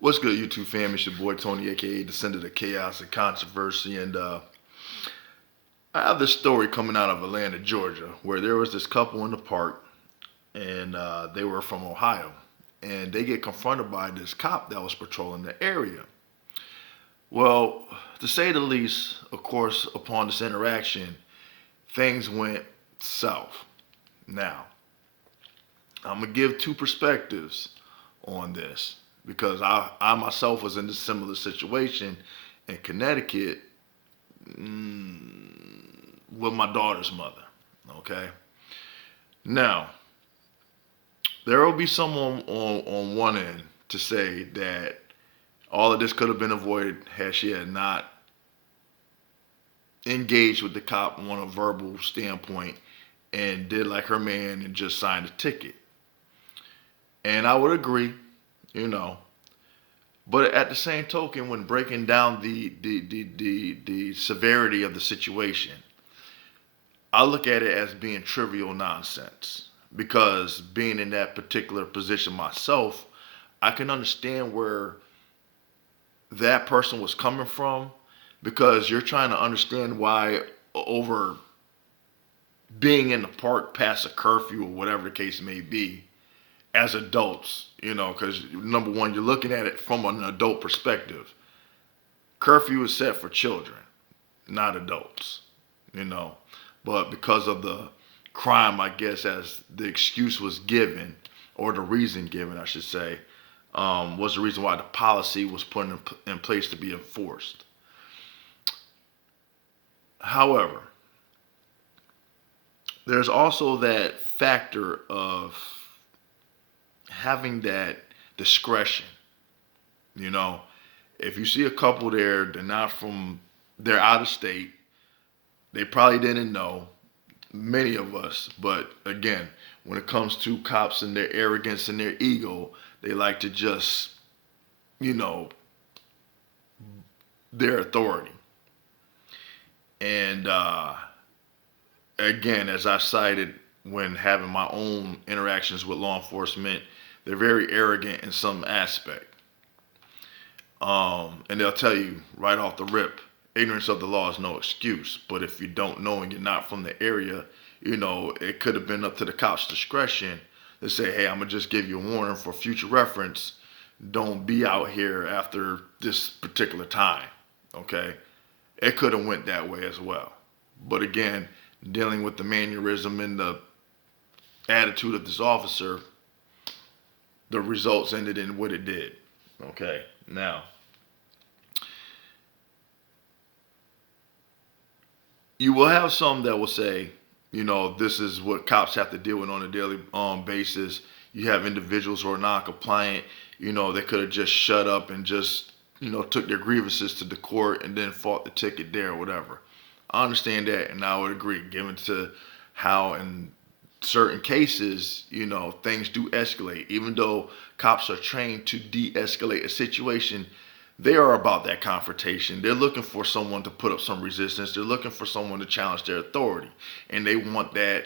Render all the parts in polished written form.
What's good, YouTube fam? It's your boy Tony, aka Descendant of Chaos and Controversy, and I have this story coming out of Atlanta, Georgia, where there was this couple in the park, and they were from Ohio, and they get confronted by this cop that was patrolling the area. Well, to say the least, of course, upon this interaction, things went south. Now, I'm gonna give two perspectives on this because I myself was in a similar situation in Connecticut with my daughter's mother. Okay. Now, there will be someone on one end to say that all of this could have been avoided had she had not engaged with the cop on a verbal standpoint and did like her man and just signed a ticket. And I would agree, you know. But at the same token, when breaking down the severity of the situation, I look at it as being trivial nonsense. Because being in that particular position myself, I can understand where that person was coming from because you're trying to understand why over being in the park past a curfew or whatever the case may be as adults, because number one, you're looking at it from an adult perspective. Curfew is set for children, not adults, you know. But because of the crime, I guess, as the excuse was given, or the reason given, I should say, was the reason why the policy was put in place to be enforced. However, there's also that factor of having that discretion. You know, if you see a couple there, they're out of state. They probably didn't know, many of us. But again, when it comes to cops and their arrogance and their ego, they like to just, you know, their authority. And again, as I cited when having my own interactions with law enforcement, they're very arrogant in some aspect. And they'll tell you right off the rip, ignorance of the law is no excuse. But if you don't know and you're not from the area, it could have been up to the cop's discretion to say, hey, I'm going to just give you a warning for future reference. Don't be out here after this particular time. Okay. It could have went that way as well. But again, dealing with the mannerism and the attitude of this officer, the results ended in what it did. Okay. Now, you will have some that will say, this is what cops have to deal with on a daily basis. You have individuals who are non-compliant. They could have just shut up and just, took their grievances to the court and then fought the ticket there or whatever. I understand that, and I would agree, given to how in certain cases, things do escalate. Even though cops are trained to de-escalate a situation, they are about that confrontation. They're looking for someone to put up some resistance. They're looking for someone to challenge their authority. And they want that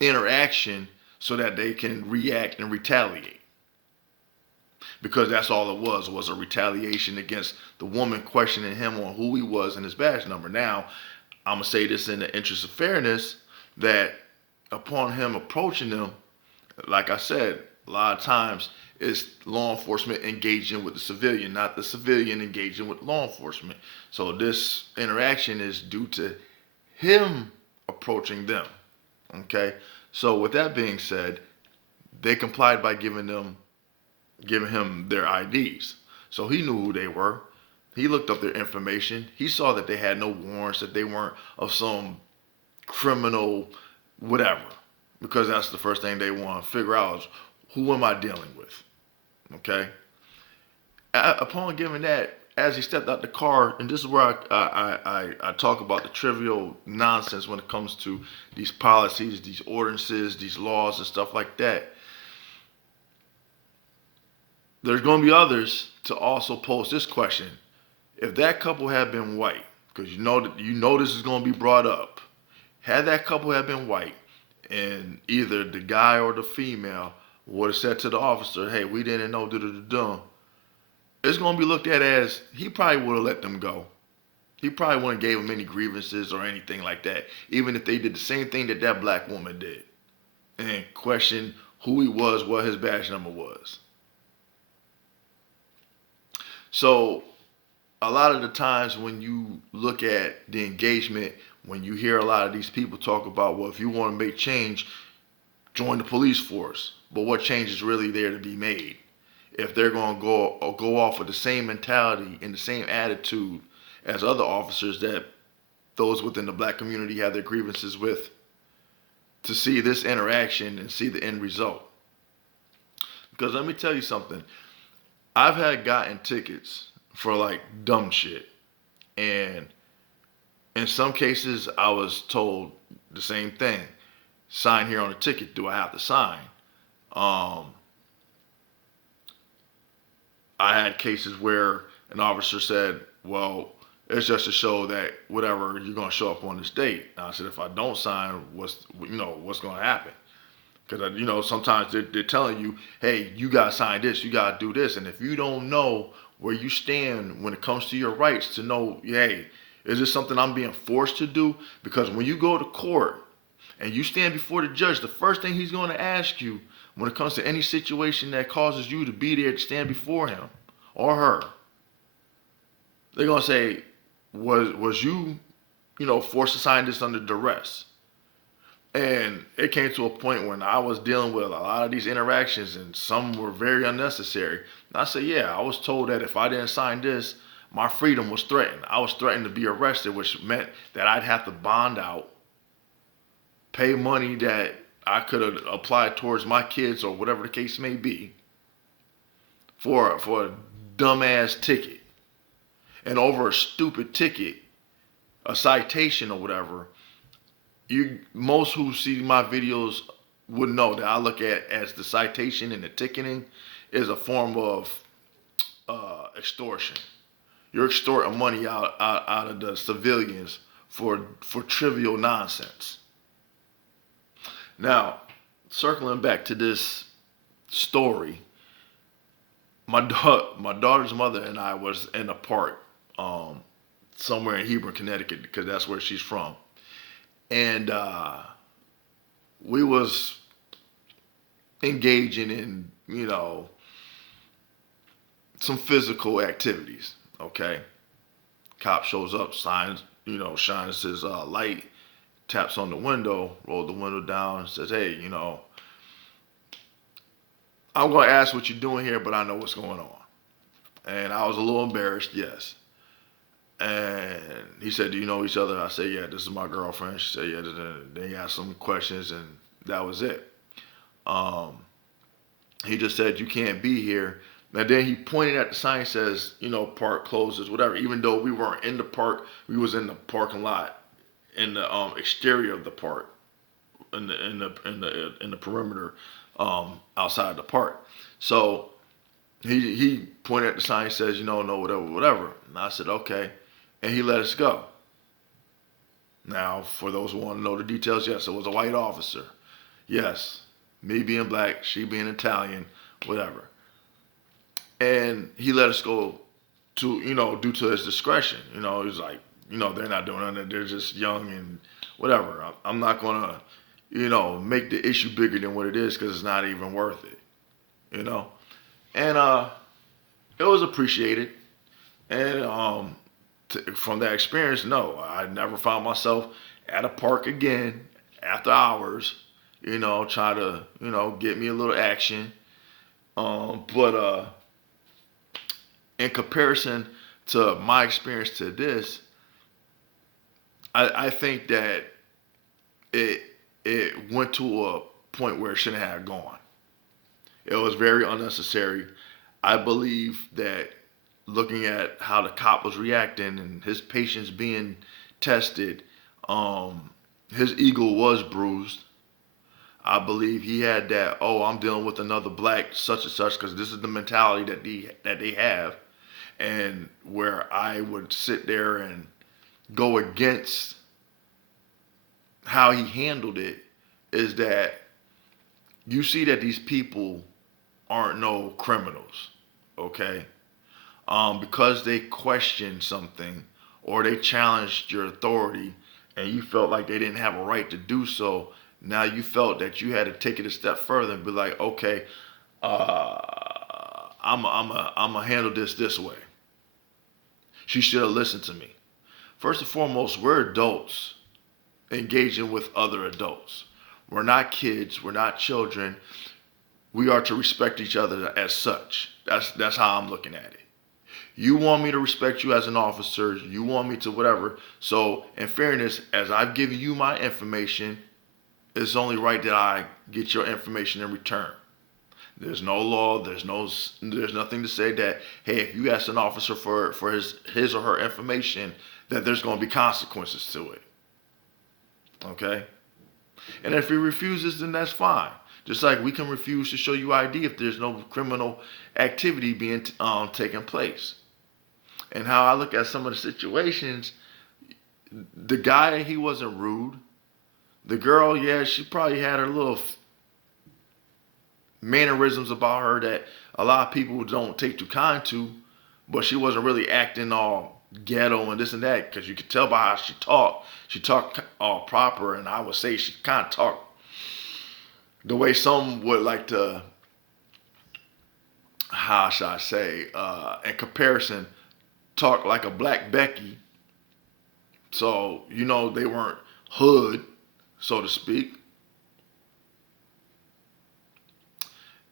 interaction so that they can react and retaliate. Because that's all it was a retaliation against the woman questioning him on who he was and his badge number. Now, I'm going to say this in the interest of fairness, that upon him approaching them, like I said, a lot of times it's law enforcement engaging with the civilian, not the civilian engaging with law enforcement. So this interaction is due to him approaching them. Okay. So with that being said, they complied by giving him their IDs. So he knew who they were. He looked up their information. He saw that they had no warrants, that they weren't of some criminal whatever. Because that's the first thing they want to figure out is, who am I dealing with? Okay. Upon giving that, as he stepped out the car, and this is where I talk about the trivial nonsense when it comes to these policies, these ordinances, these laws, and stuff like that. There's going to be others to also pose this question: if that couple had been white, because you know this is going to be brought up, had that couple had been white, and either the guy or the female would have said to the officer, hey, we didn't know, it's going to be looked at as he probably would have let them go. He probably wouldn't have gave them any grievances or anything like that, even if they did the same thing that that black woman did and questioned who he was, what his badge number was. So a lot of the times when you look at the engagement, when you hear a lot of these people talk about, well, if you want to make change, join the police force. But what change is really there to be made? If they're going to go off with the same mentality and the same attitude as other officers that those within the black community have their grievances with, to see this interaction and see the end result. Because let me tell you something, I've had gotten tickets for like dumb shit, and in some cases I was told the same thing: sign here on the ticket. Do I have to sign? Um, I had cases where an officer said, well, it's just to show that whatever you're gonna show up on this date. And I said, if I don't sign, what's gonna happen? Because sometimes they're telling you, hey, you gotta sign this, you gotta do this, and if you don't know where you stand when it comes to your rights, to know, hey, is this something I'm being forced to do? Because when you go to court and you stand before the judge, the first thing he's going to ask you when it comes to any situation that causes you to be there to stand before him or her, they're going to say, was you, forced to sign this under duress? And it came to a point when I was dealing with a lot of these interactions, and some were very unnecessary. And I said, yeah, I was told that if I didn't sign this, my freedom was threatened. I was threatened to be arrested, which meant that I'd have to bond out, pay money that I could have applied towards my kids or whatever the case may be for a dumbass ticket. And over a stupid ticket, a citation or whatever, most who see my videos would know that I look at as the citation and the ticketing is a form of extortion. You're extorting money out of the civilians for trivial nonsense. Now, circling back to this story, my daughter's mother and I was in a park somewhere in Hebron, Connecticut, because that's where she's from. And we was engaging in, some physical activities. Okay, cop shows up, shines his light, taps on the window, rolls the window down, and says, "Hey, I'm gonna ask what you're doing here, but I know what's going on." And I was a little embarrassed, yes. And he said, "Do you know each other?" I said, "Yeah, this is my girlfriend." She said, "Yeah." Then he asked some questions, and that was it. Um, he just said, "You can't be here." And then he pointed at the sign, says, "Park closes, whatever." Even though we weren't in the park, we was in the parking lot, in the exterior of the park, in the perimeter, outside the park. So he pointed at the sign, says, "No, whatever." And I said, "Okay," and he let us go. Now, for those who want to know the details, yes, it was a white officer. Yes, me being black, she being Italian, whatever. And he let us go to, due to his discretion. He was like, they're not doing nothing. They're just young and whatever. I'm not going to, make the issue bigger than what it is, because it's not even worth it, And it was appreciated. And from that experience, no, I never found myself at a park again after hours, trying to, get me a little action. But in comparison to my experience to this, I think that it went to a point where it shouldn't have gone. It was very unnecessary. I believe that looking at how the cop was reacting and his patience being tested, his ego was bruised. I believe he had that, oh, I'm dealing with another black such and such, because this is the mentality that they have. And where I would sit there and go against how he handled it is that you see that these people aren't no criminals, okay? Because they questioned something or they challenged your authority and you felt like they didn't have a right to do so, now you felt that you had to take it a step further and be like, okay, uh, I'm a handle this way. She should have listened to me. First and foremost, we're adults engaging with other adults. We're not kids. We're not children. We are to respect each other as such. That's how I'm looking at it. You want me to respect you as an officer. You want me to whatever. So, in fairness, as I've given you my information, it's only right that I get your information in return. There's no law. There's nothing to say that, hey, if you ask an officer for his or her information, that there's going to be consequences to it. Okay? And if he refuses, then that's fine. Just like we can refuse to show you ID if there's no criminal activity being taking place. And how I look at some of the situations, the guy, he wasn't rude. The girl, yeah, she probably had her little mannerisms about her that a lot of people don't take too kind to, but she wasn't really acting all ghetto and this and that, because you could tell by how she talked. She talked all proper, and I would say she kind of talked the way some would like to, how should I say, in comparison, talk like a Black Becky. So, they weren't hood, so to speak.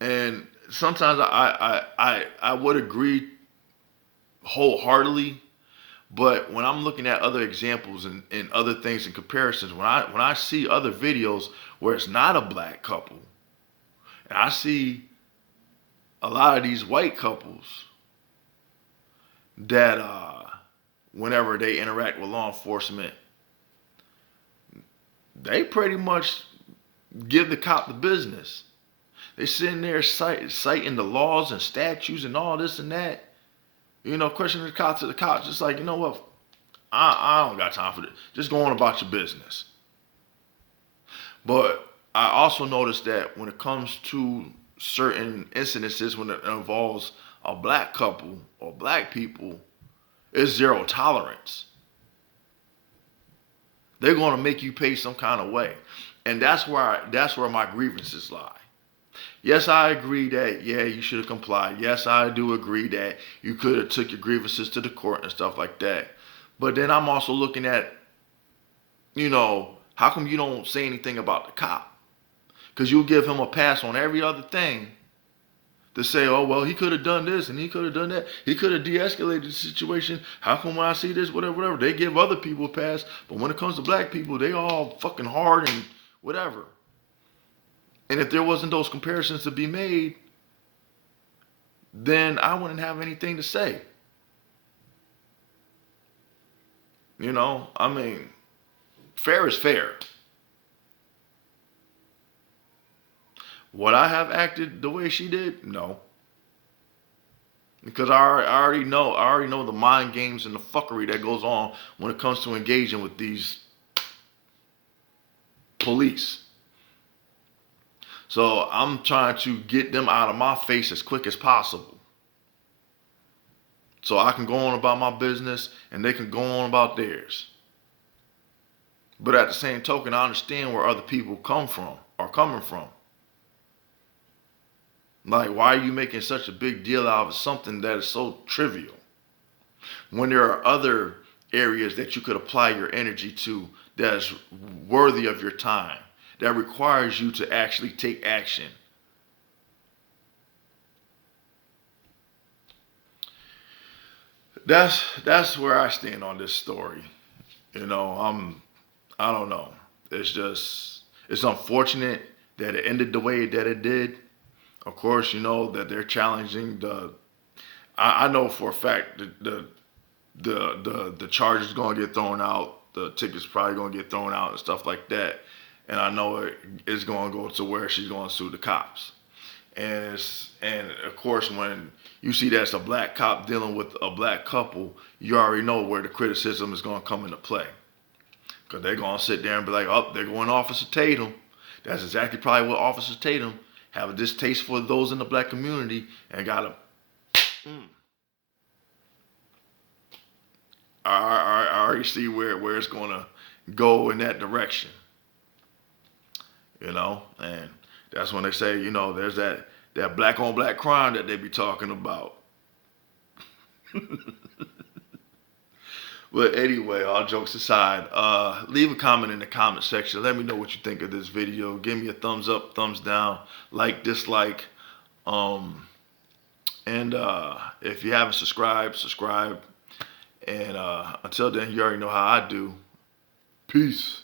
And sometimes I would agree wholeheartedly, but when I'm looking at other examples and other things and comparisons, when I see other videos where it's not a black couple, and I see a lot of these white couples that whenever they interact with law enforcement, they pretty much give the cop the business. They sitting there citing the laws and statutes and all this and that. Questioning the cops to the cops. Just like, you know what? I don't got time for this. Just go on about your business. But I also noticed that when it comes to certain incidences, when it involves a black couple or black people, it's zero tolerance. They're going to make you pay some kind of way. And that's where my grievances lie. Yes, I agree that, yeah, you should have complied. Yes, I do agree that you could have took your grievances to the court and stuff like that. But then I'm also looking at, how come you don't say anything about the cop? Because you'll give him a pass on every other thing to say, oh, well, he could have done this and he could have done that. He could have de-escalated the situation. How come when I see this, whatever, they give other people a pass. But when it comes to black people, they all fucking hard and whatever. And if there wasn't those comparisons to be made, then I wouldn't have anything to say. Fair is fair. Would I have acted the way she did? No. Because I already know the mind games and the fuckery that goes on when it comes to engaging with these police. So I'm trying to get them out of my face as quick as possible. So I can go on about my business and they can go on about theirs. But at the same token, I understand where other people are coming from. Like, why are you making such a big deal out of something that is so trivial? When there are other areas that you could apply your energy to that is worthy of your time, that requires you to actually take action. That's where I stand on this story. I don't know. It's unfortunate that it ended the way that it did. Of course, that they're challenging I know for a fact that the charges going to get thrown out. The tickets probably going to get thrown out and stuff like that. And I know it's going to go to where she's going to sue the cops. And of course, when you see that's a black cop dealing with a black couple, you already know where the criticism is going to come into play. Because they're going to sit there and be like, oh, they're going Officer Tatum. That's exactly probably what Officer Tatum have a distaste for those in the black community and got a. I already see where it's gonna go in that direction. And that's when they say, there's that black on black crime that they be talking about. But anyway, all jokes aside, leave a comment in the comment section. Let me know what you think of this video. Give me a thumbs up, thumbs down, like, dislike. And if you haven't subscribed, subscribe. And until then, you already know how I do. Peace.